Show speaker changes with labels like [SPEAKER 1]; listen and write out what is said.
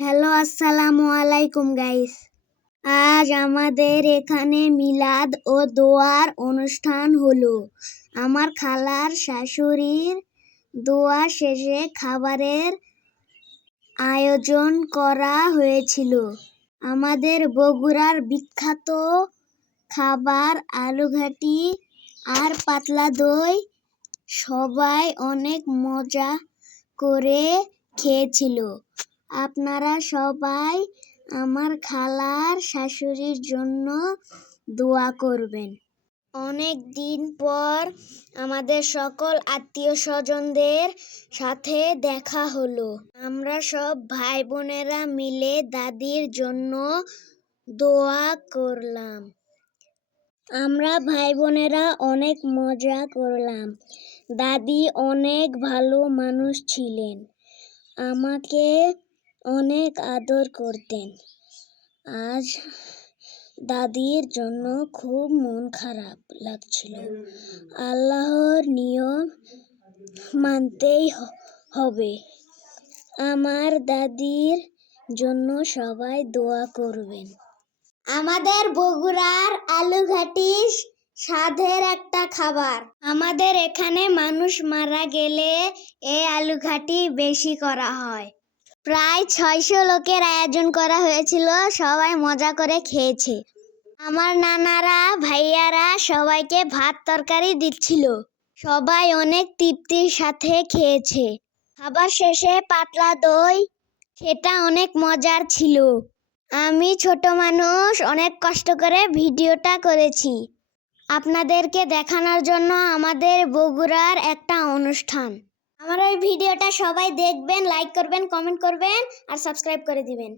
[SPEAKER 1] Hello, আসসালামু আলাইকুম guys আজ আমাদের এখানে মিলাদ ও দোয়ার অনুষ্ঠান হলো। আমার খালার শাশুড়ির দোয়া শেষে খাবারের আয়োজন করা হয়েছিল। আমাদের বগুড়ার বিখ্যাত খাবার আলুঘাটি আর পাতলা দই সবাই অনেক মজা করে খেয়েছিল। আপনারা সবাই আমার খালার শাশুড়ির জন্য দোয়া করবেন। অনেক দিন পর আমাদের সকল আত্মীয় স্বজনদের সাথে দেখা হলো। আমরা সব ভাই বোনেরা মিলে দাদির জন্য দোয়া করলাম। আমরা ভাই বোনেরা অনেক মজা করলাম। দাদি অনেক ভালো মানুষ ছিলেন। আমাকে অনেক আদর করতেন। আজ দাদির জন্য খুব মন খারাপ লাগছিল। আল্লাহর নিয়ম মানতেই হবে। আমার দাদির জন্য সবাই দোয়া করবেন। আমাদের বগুড়ার আলু ঘাটি স্বাদের একটা খাবার। আমাদের এখানে মানুষ মারা গেলে এই আলু ঘাটি বেশি করা হয়। প্রায় ছয়শো লোকের আয়োজন করা হয়েছিল, সবাই মজা করে খেয়েছে। আমার নানারা, ভাইয়ারা সবাইকে ভাত তরকারি দিচ্ছিল। সবাই অনেক তৃপ্তির সাথে খেয়েছে। খাবার শেষে পাতলা দই, সেটা অনেক মজার ছিল। আমি ছোট মানুষ, অনেক কষ্ট করে ভিডিওটা করেছি। আপনাদেরকে দেখানোর জন্য আমাদের বগুড়ার একটা অনুষ্ঠান। আমার ওই ভিডিওটা সবাই দেখবেন লাইক করবেন কমেন্ট করবেন আর সাবস্ক্রাইব করে দিবেন।